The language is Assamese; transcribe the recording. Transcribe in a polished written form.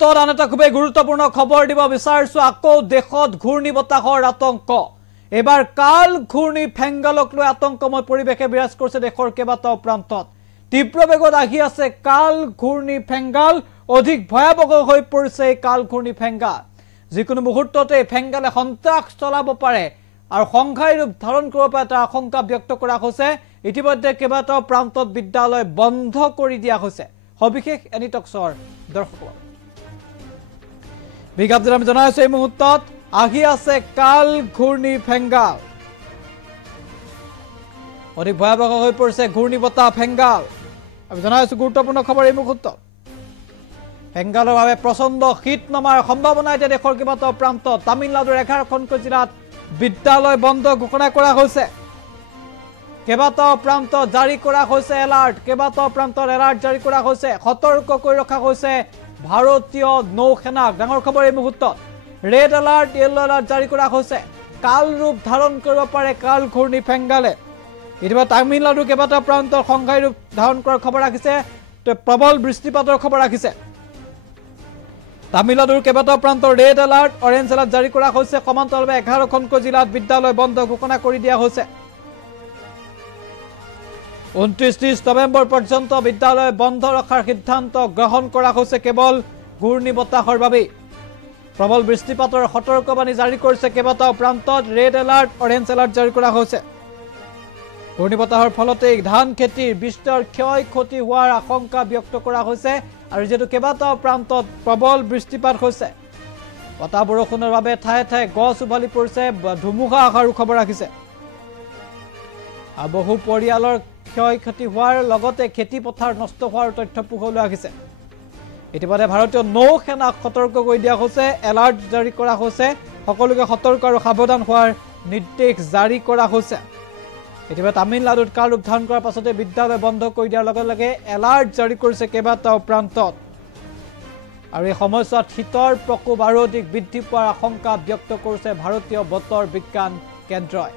মুহূৰ্তত আন এটা খুবেই গুৰুত্বপূৰ্ণ খবৰ দিব বিচাৰিছো আকৌ দেশত ঘূৰ্ণী বতাহৰ আতংক এবাৰ কাল ঘূৰ্ণী ফেংগালক লৈ আতংকময় পৰিৱেশে বিৰাজ কৰিছে দেশৰ কেইবাটাও প্ৰান্তত তীব্ৰ বেগত আহি আছে কাল ঘূৰ্ণী ফেংগাল অধিক ভয়াবহ হৈ পৰিছে কাল ঘূৰ্ণী ফেংগাল যিকোনো মুহূৰ্ততে ফেংগালে সন্ত্ৰাস চলাব পাৰে আৰু সংঘাই ৰূপ ধাৰণ কৰিব পাৰে তাৰ আশংকা ব্যক্ত কৰা হৈছে ইতিমধ্যে কেইবাটাও প্ৰান্তত বিদ্যালয় বন্ধ কৰি দিয়া হৈছে সবিশেষ এনিটক্সৰ দৰ্শক বিজ্ঞপ্তি আমি জনাইছো এই মুহূৰ্তত আহি আছে কাল ঘূৰ্ণী ফেংগাল অধিক ভয়াবহ হৈ পৰিছে ঘূৰ্ণী বতাহ ফেংগাল আমি জনাইছো গুৰুত্বপূৰ্ণ খবৰ এই মুহূৰ্তত ফেংগালৰ বাবে প্ৰচণ্ড শীত নমাৰ সম্ভাৱনা এতিয়া দেশৰ কেইবাটাও প্ৰান্তত তামিলনাডুৰ 11খনকৈ জিলাত বিদ্যালয় বন্ধ ঘোষণা কৰা হৈছে কেইবাটাও প্ৰান্তত জাৰি কৰা হৈছে এলাৰ্ট কেইবাটাও প্ৰান্তত এলাৰ্ট জাৰি কৰা হৈছে সতৰ্ক কৰি ৰখা হৈছে ভাৰতীয় নৌসেনাক ডাঙৰ খবৰ এই মুহূৰ্তত ৰেড এলাৰ্ট ইয়েলো এলাৰ্ট জাৰি কৰা হৈছে কাল ৰূপ ধাৰণ কৰিব পাৰে কাল ঘূৰ্ণী ফেংগালে ইতিমধ্যে তামিলনাডুৰ কেইবাটাও প্ৰান্তত সংঘাই ৰূপ ধাৰণ কৰাৰ খবৰ ৰাখিছে প্ৰবল বৃষ্টিপাতৰ খবৰ ৰাখিছে তামিলনাডুৰ কেইবাটাও প্ৰান্তৰ ৰেড এলাৰ্ট অৰেঞ্জ এলাৰ্ট জাৰি কৰা হৈছে সমান্তৰালভাৱে 11খনকৈ জিলাত বিদ্যালয় বন্ধ ঘোষণা কৰি দিয়া হৈছে 29 নৱেম্বৰ পৰ্যন্ত বিদ্যালয় বন্ধ ৰখাৰ সিদ্ধান্ত গ্ৰহণ কৰা হৈছে কেৱল ঘূৰ্ণী বতাহৰ বাবে প্ৰবল বৃষ্টিপাতৰ সতৰ্কবাণী জাৰি কৰিছে কেইবাটাও প্ৰান্তত ৰেড এলাৰ্ট অৰেঞ্জ এলাৰ্ট জাৰি কৰা হৈছে ঘূৰ্ণী বতাহৰ ফলতে ধান খেতিৰ বিস্তৰ ক্ষয় ক্ষতি হোৱাৰ আশংকা ব্যক্ত কৰা হৈছে আৰু যেটো কেইবাটাও প্ৰান্তত প্ৰবল বৃষ্টিপাত হৈছে বতাহ বৰষুণৰ বাবে ঠায়ে ঠায়ে গছ উভালি পৰিছে ধুমুহা অহাৰ খবৰ ৰাখিছে আৰু বহু পৰিয়ালৰ ক্ষয় ক্ষতি হোৱাৰ লগতে খেতি পথাৰ নষ্ট হোৱাৰ তথ্য পোহৰলৈ আহিছে ইতিমধ্যে ভাৰতীয় নৌসেনাক সতৰ্ক কৰি দিয়া হৈছে এলাৰ্ট জাৰি কৰা হৈছে সকলোকে সতৰ্ক আৰু সাৱধান হোৱাৰ নিৰ্দেশ জাৰি কৰা হৈছে ইতিমধ্যে তামিলনাডুত কাল ৰূপ ধাৰণ কৰাৰ পাছতে বিদ্যালয় বন্ধ কৰি দিয়াৰ লগে লগে এলাৰ্ট জাৰি কৰিছে কেইবাটাও প্ৰান্তত আৰু এই সময়ছোৱাত শীতৰ প্ৰকোপ আৰু অধিক বৃদ্ধি পোৱাৰ আশংকা ব্যক্ত কৰিছে ভাৰতীয় বতৰ বিজ্ঞান কেন্দ্ৰই